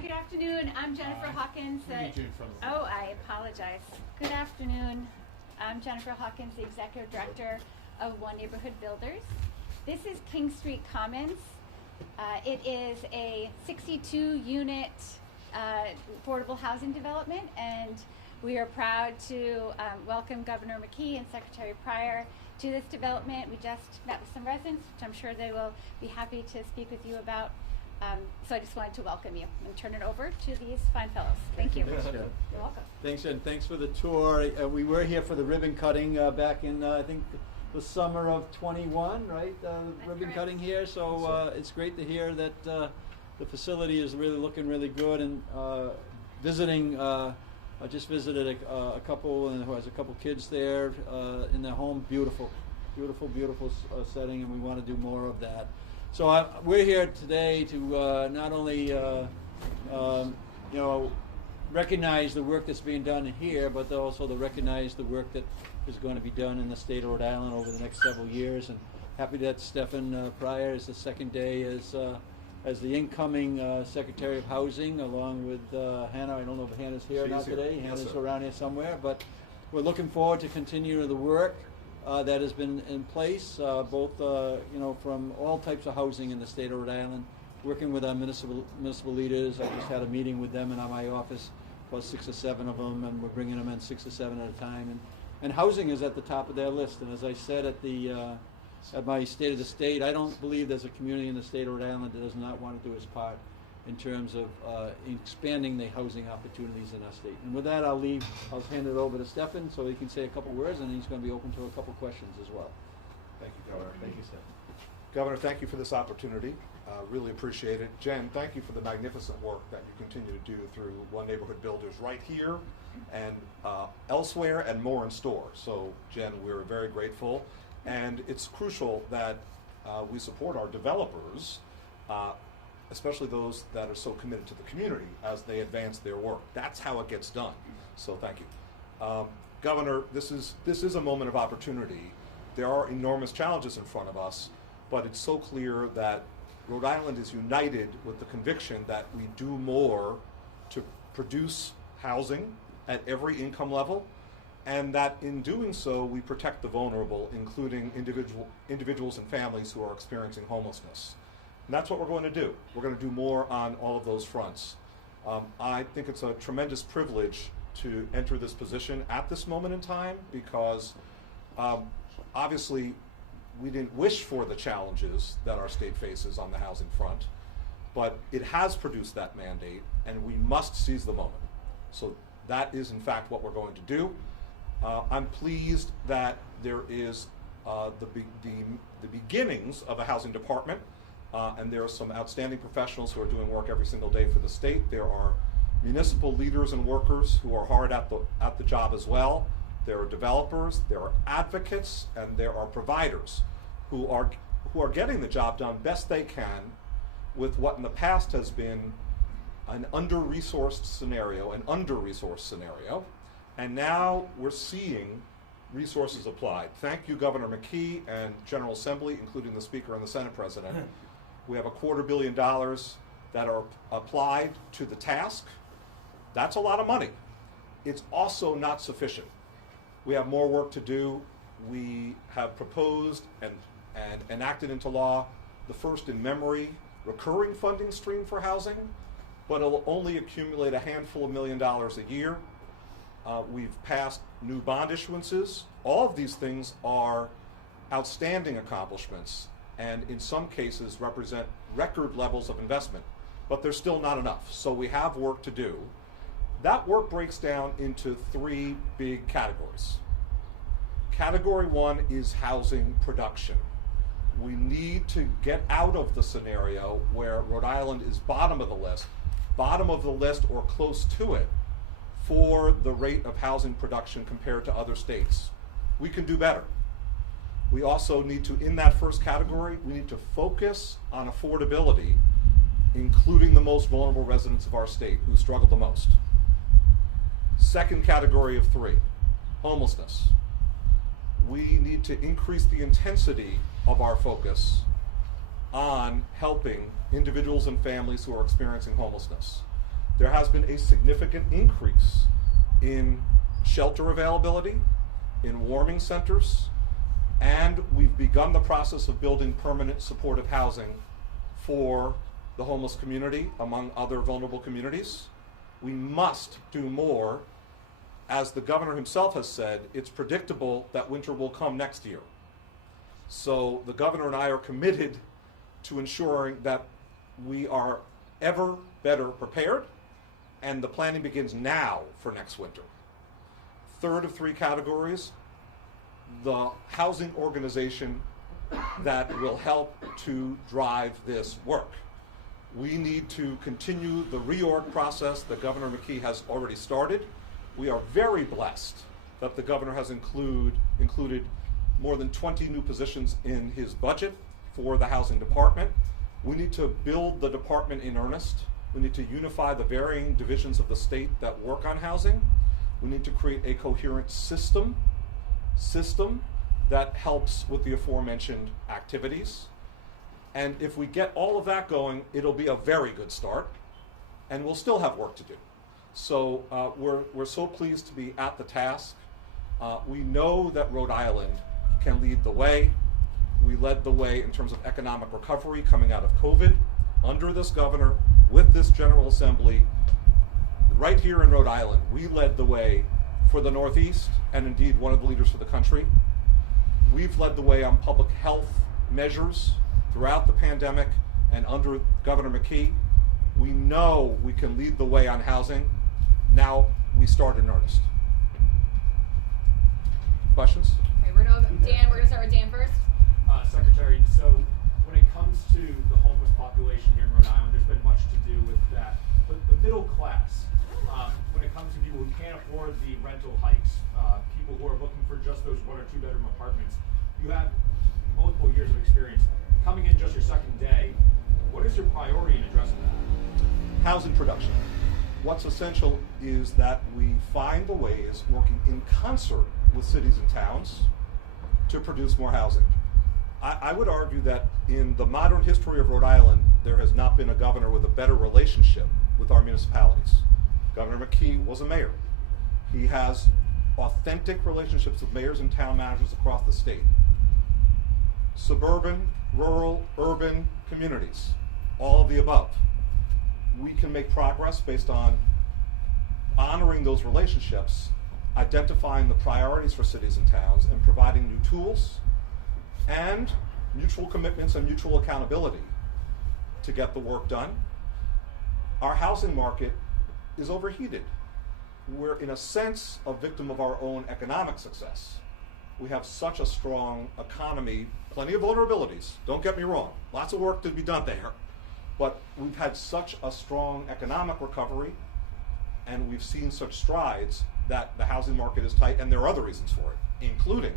good afternoon. I'm Jennifer Hawkins. I apologize. Good afternoon. I'm Jennifer Hawkins, the Executive Director of One Neighborhood Builders. This is King Street Commons. It is a 62-unit affordable housing development, and we are proud to welcome Governor McKee and Secretary Pryor to this development. We just met with some residents, which I'm sure they will be happy to speak with you about. So I just wanted to welcome you and turn it over to these fine fellows. Thank you. Thanks, Jen. You're welcome. Thanks, Jen. Thanks for the tour. We were here for the ribbon cutting back in, I think, the summer of 21, right? Ribbon correct. cutting here. So it's great to hear that the facility is really looking really good. And visiting, I just visited a couple who has a couple kids there in their home. Beautiful setting, and we want to do more of that. So we're here today to not only recognize the work that's being done here, but also to recognize the work that is going to be done in the state of Rhode Island over the next several years. And happy that Stephen Pryor is the second day as the incoming Secretary of Housing, along with Hannah. I don't know if Hannah's here or not today. Hannah's around here somewhere, but we're looking forward to continuing the work that has been in place, both from all types of housing in the state of Rhode Island, working with our municipal leaders. I just had a meeting with them in my office, plus 6 or 7 of them, and we're bringing them in 6 or 7 at a time. And housing is at the top of their list. And as I said at my State of the State, I don't believe there's a community in the state of Rhode Island that does not want to do its part in terms of expanding the housing opportunities in our state. And with that, I'll hand it over to Stephen so he can say a couple words, and he's going to be open to a couple questions as well. Thank you, Governor. Thank you, Stephen. Governor, thank you for this opportunity. Really appreciate it. Jen, thank you for the magnificent work that you continue to do through One Neighborhood Builders right here and elsewhere, and more in store. So, Jen, we're very grateful. And it's crucial that we support our developers, especially those that are so committed to the community as they advance their work. That's how it gets done. So thank you. Governor, this is a moment of opportunity. There are enormous challenges in front of us, but it's so clear that Rhode Island is united with the conviction that we do more to produce housing at every income level, and that in doing so, we protect the vulnerable, including individuals and families who are experiencing homelessness. And that's what we're going to do. We're going to do more on all of those fronts. I think it's a tremendous privilege to enter this position at this moment in time, because obviously we didn't wish for the challenges that our state faces on the housing front, but it has produced that mandate, and we must seize the moment. So that is in fact what we're going to do. I'm pleased that there is the beginnings of a housing department. And there are some outstanding professionals who are doing work every single day for the state. There are municipal leaders and workers who are hard at the job as well. There are developers, there are advocates, and there are providers who are getting the job done best they can with what in the past has been an under-resourced scenario, and now we're seeing resources applied. Thank you, Governor McKee and General Assembly, including the Speaker and the Senate President. We have $250 million that are applied to the task. That's a lot of money. It's also not sufficient. We have more work to do. We have proposed and enacted into law the first in memory recurring funding stream for housing, but it'll only accumulate a handful of $1 million a year. We've passed new bond issuances. All of these things are outstanding accomplishments, and in some cases represent record levels of investment, but they're still not enough. So we have work to do. That work breaks down into 3 big categories. Category 1 is housing production. We need to get out of the scenario where Rhode Island is bottom of the list or close to it for the rate of housing production compared to other states. We can do better. We also need to, in that first category, we need to focus on affordability, including the most vulnerable residents of our state who struggle the most. Second category of 3, homelessness. We need to increase the intensity of our focus on helping individuals and families who are experiencing homelessness. there has been a significant increase in shelter availability, in warming centers, and we've begun the process of building permanent supportive housing for the homeless community, among other vulnerable communities. We must do more. As the governor himself has said, it's predictable that winter will come next year. So the governor and I are committed to ensuring that we are ever better prepared, and the planning begins now for next winter. Third of three categories, the housing organization that will help to drive this work. We need to continue the reorg process that Governor McKee has already started. We are very blessed that the governor has included more than 20 new positions in his budget for the housing department. We need to build the department in earnest. We need to unify the varying divisions of the state that work on housing. We need to create a coherent system that helps with the aforementioned activities. And if we get all of that going, it'll be a very good start, and we'll still have work to do. So we're so pleased to be at the task. We know that Rhode Island can lead the way. We led the way in terms of economic recovery coming out of COVID under this governor, with this General Assembly. Right here in Rhode Island, we led the way for the Northeast, and indeed one of the leaders for the country. We've led the way on public health measures throughout the pandemic and under Governor McKee. We know we can lead the way on housing. Now we start in earnest. Questions? Okay, we're gonna start with Dan first. Secretary, so when it comes to the homeless population here in Rhode Island, there's been much to do with that. But the middle class, when it comes to people who can't afford the rental hikes, people who are looking for just those 1 or 2 bedroom apartments, you have multiple years of experience. Coming in just your second day, what is your priority in addressing that? Housing production. What's essential is that we find the ways, working in concert with cities and towns, to produce more housing. I would argue that in the modern history of Rhode Island, there has not been a governor with a better relationship with our municipalities. Governor McKee was a mayor. He has authentic relationships with mayors and town managers across the state. Suburban, rural, urban communities, all of the above. We can make progress based on honoring those relationships, identifying the priorities for cities and towns, and providing new tools and mutual commitments and mutual accountability to get the work done. Our housing market is overheated. We're, in a sense, a victim of our own economic success. We have such a strong economy, plenty of vulnerabilities, don't get me wrong, lots of work to be done there, but we've had such a strong economic recovery, and we've seen such strides that the housing market is tight, and there are other reasons for it, including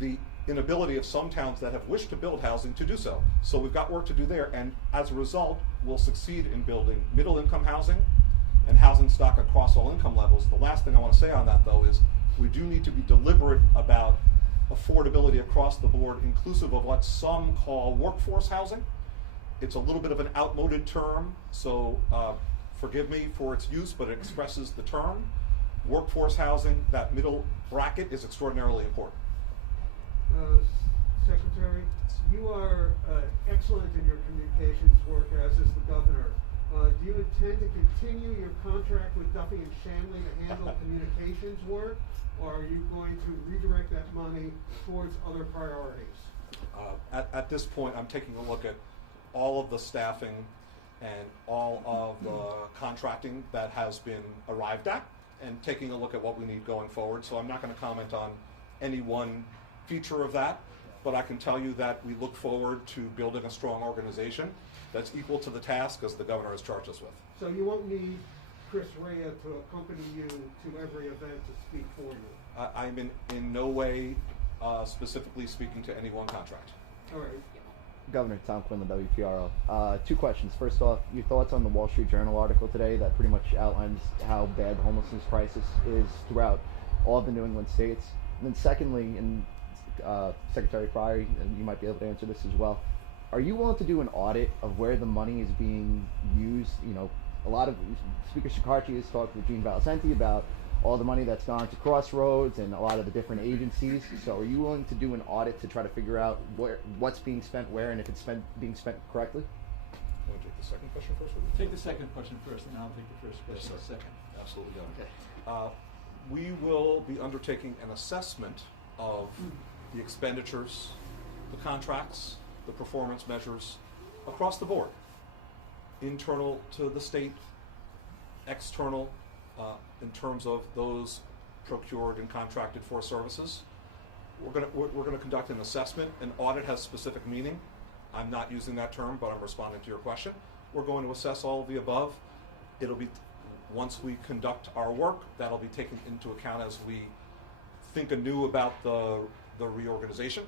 the inability of some towns that have wished to build housing to do so. So we've got work to do there, and as a result, we'll succeed in building middle-income housing and housing stock across all income levels. The last thing I want to say on that, though, is we do need to be deliberate about affordability across the board, inclusive of what some call workforce housing. It's a little bit of an outmoded term, so forgive me for its use, but it expresses the term. Workforce housing, that middle bracket, is extraordinarily important. Secretary, you are excellent in your communications work, as is the governor. Do you intend to continue your contract with Duffy and Shanley to handle communications work, or are you going to redirect that money towards other priorities? At this point, I'm taking a look at all of the staffing and all of the contracting that has been arrived at, and taking a look at what we need going forward. So I'm not going to comment on any one feature of that, but I can tell you that we look forward to building a strong organization that's equal to the task as the governor has charged us with. So you won't need Chris Rea to accompany you to every event to speak for you? I'm in no way specifically speaking to any one contract. All right. Governor Tom Quinlan, WPRI. 2 questions. First off, your thoughts on the Wall Street Journal article today that pretty much outlines how bad the homelessness crisis is throughout all of the New England states. And then secondly, and Secretary Fryer, and you might be able to answer this as well, are you willing to do an audit of where the money is being used, a lot of Speaker Shikarchi has talked with Gene Valcenti about all the money that's gone to Crossroads and a lot of the different agencies. So are you willing to do an audit to try to figure out what's being spent where and if it's being spent correctly? Want to take the second question first? Or Take the second question first, and I'll take the first question Yes, sir. second. Absolutely. Okay. We will be undertaking an assessment of the expenditures, the contracts, the performance measures across the board, internal to the state, external, in terms of those procured and contracted for services. We're going to conduct an assessment. An audit has specific meaning. I'm not using that term, but I'm responding to your question. We're going to assess all of the above. It'll be, once we conduct our work, that'll be taken into account as we think anew about the reorganization,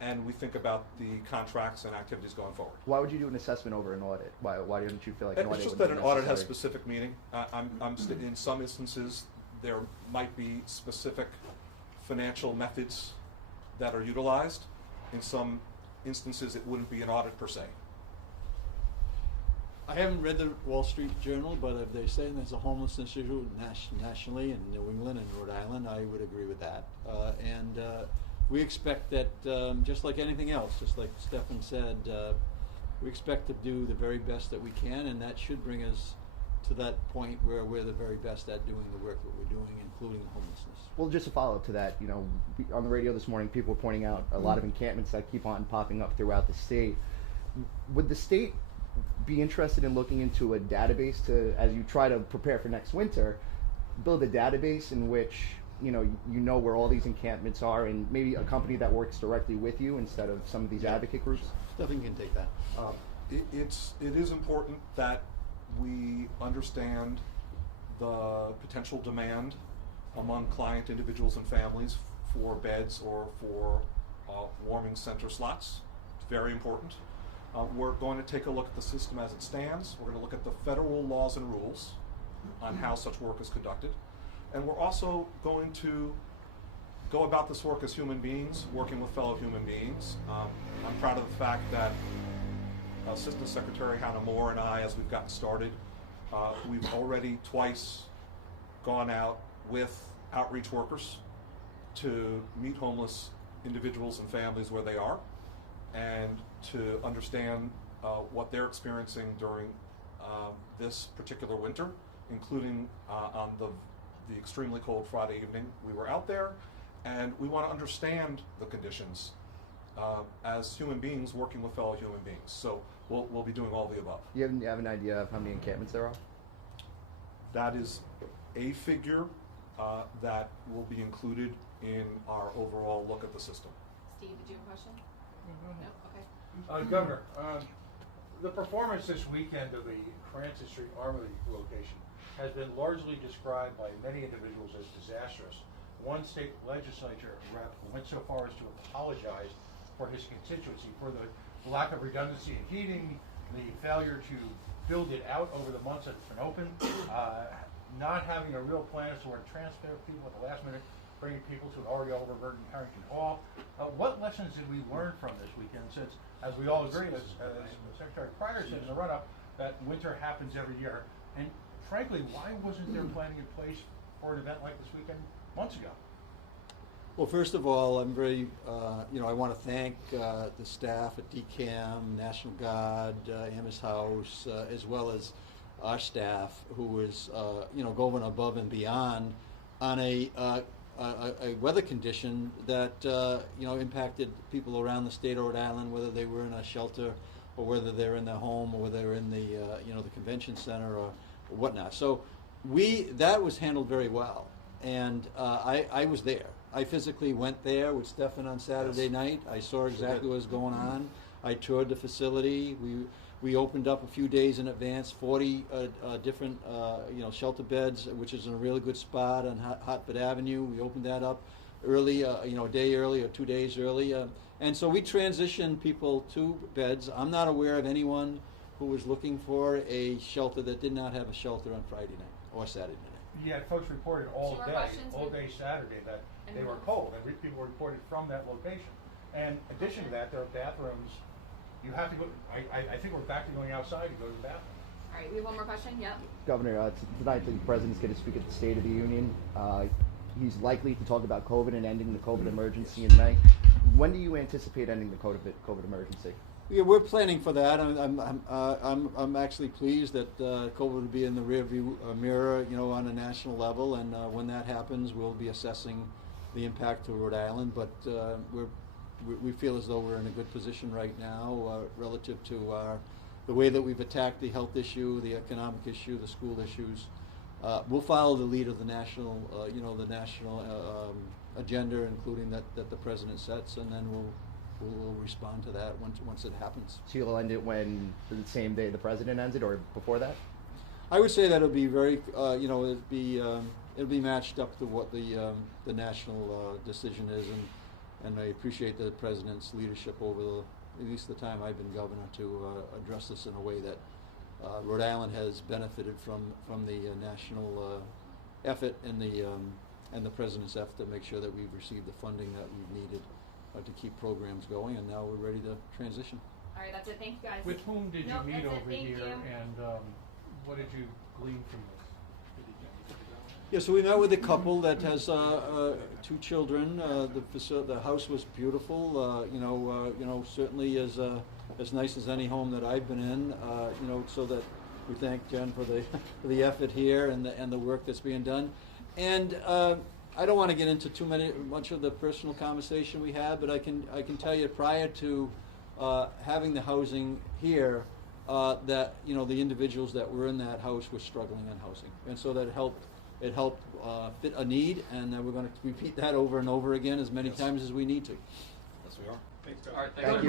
and we think about the contracts and activities going forward. Why would you do an assessment over an audit? Why don't you feel like an audit It's just would that be an audit has necessary? specific meaning. In some instances, there might be specific financial methods that are utilized. In some instances, it wouldn't be an audit per se. I haven't read the Wall Street Journal, but if they're saying there's a homelessness issue nationally in New England and Rhode Island, I would agree with that. And we expect that, just like anything else, just like Stefan said, we expect to do the very best that we can, and that should bring us to that point where we're the very best at doing the work that we're doing, including homelessness. Well, just a follow-up to that, on the radio this morning, people were pointing out a lot of encampments that keep on popping up throughout the state. Would the state be interested in looking into a database to, as you try to prepare for next winter, build a database in which you know where all these encampments are, and maybe a company that works directly with you instead of some of these advocate groups? Stefan can take that. It is important that we understand the potential demand among client individuals and families for beds or for warming center slots. It's very important. We're going to take a look at the system as it stands. We're going to look at the federal laws and rules on how such work is conducted. And we're also going to go about this work as human beings, working with fellow human beings. I'm proud of the fact that Assistant Secretary Hannah Moore and I, as we've gotten started, we've already twice gone out with outreach workers to meet homeless individuals and families where they are, and to understand what they're experiencing during this particular winter, including on the extremely cold Friday evening. We were out there, and we want to understand the conditions as human beings working with fellow human beings. So we'll be doing all the above. You have an idea of how many encampments there are? That is a figure that will be included in our overall look at the system. Steve, did you have a question? No? Okay. Governor, the performance this weekend of the Francis Street Armory location has been largely described by many individuals as disastrous. One state legislature rep went so far as to apologize for his constituency for the lack of redundancy in heating, the failure to build it out over the months that it's been open, not having a real plan as to where to transfer people at the last minute, bringing people to an already overburdened Harrington Hall. What lessons did we learn from this weekend, since, as we all agree, as Secretary Pryor said in the run-up, that winter happens every year? And frankly, why wasn't there planning in place for an event like this weekend months ago? Well, first of all, I'm very, I want to thank the staff at DCAM, National Guard, Amherst House, as well as our staff, who was, going above and beyond on a weather condition that, impacted people around the state of Rhode Island, whether they were in a shelter or whether they're in their home or whether they're in the, the convention center or whatnot. So that was handled very well. And I was there. I physically went there with Stefan on Saturday night. I saw exactly what was going on. I toured the facility. We opened up a few days in advance, 40 different shelter beds, which is in a really good spot on Hartford Avenue. We opened that up early, a day early or 2 days early. And so we transitioned people to beds. I'm not aware of anyone who was looking for a shelter that did not have a shelter on Friday night or Saturday night. You had folks reported all Sure, day questions? Saturday, that they were cold, and people reported from that location. And in addition to that, there are bathrooms. You have to go. I think we're back to going outside to go to the bathroom. All right, we have one more question. Yep. Governor, tonight the President's going to speak at the State of the Union. He's likely to talk about COVID and ending the COVID emergency in May. When do you anticipate ending the COVID emergency? Yeah, we're planning for that. I'm actually pleased that COVID will be in the rearview mirror, on a national level, and when that happens, we'll be assessing the impact to Rhode Island. But we feel as though we're in a good position right now relative to the way that we've attacked the health issue, the economic issue, the school issues. We'll follow the lead of the national, agenda, including that the president sets, and then we'll respond to that once it happens. So you'll end it when the same day the president ends it, or before that? I would say that it'll be very, it'll be matched up to what the national decision is, and I appreciate the president's leadership over at least the time I've been governor to address this in a way that Rhode Island has benefited from the national effort and the president's effort to make sure that we've received the funding that we've needed to keep programs going, and now we're ready to transition. All right, that's it. Thank you, guys. With whom did you Nope, meet that's it. over Thank here, you. and what did you glean from this? Yeah, so we met with a couple that has 2 children. The house was beautiful. Certainly as nice as any home that I've been in. So that we thank Jen for the effort here and the work that's being done. And I don't want to get into much of the personal conversation we had, but I can tell you prior to having the housing here, that the individuals that were in that house were struggling in housing, and so that it helped fit a need, and we're going to repeat that over and over again as many times as we need to. Yes, we are. All right, Thank you.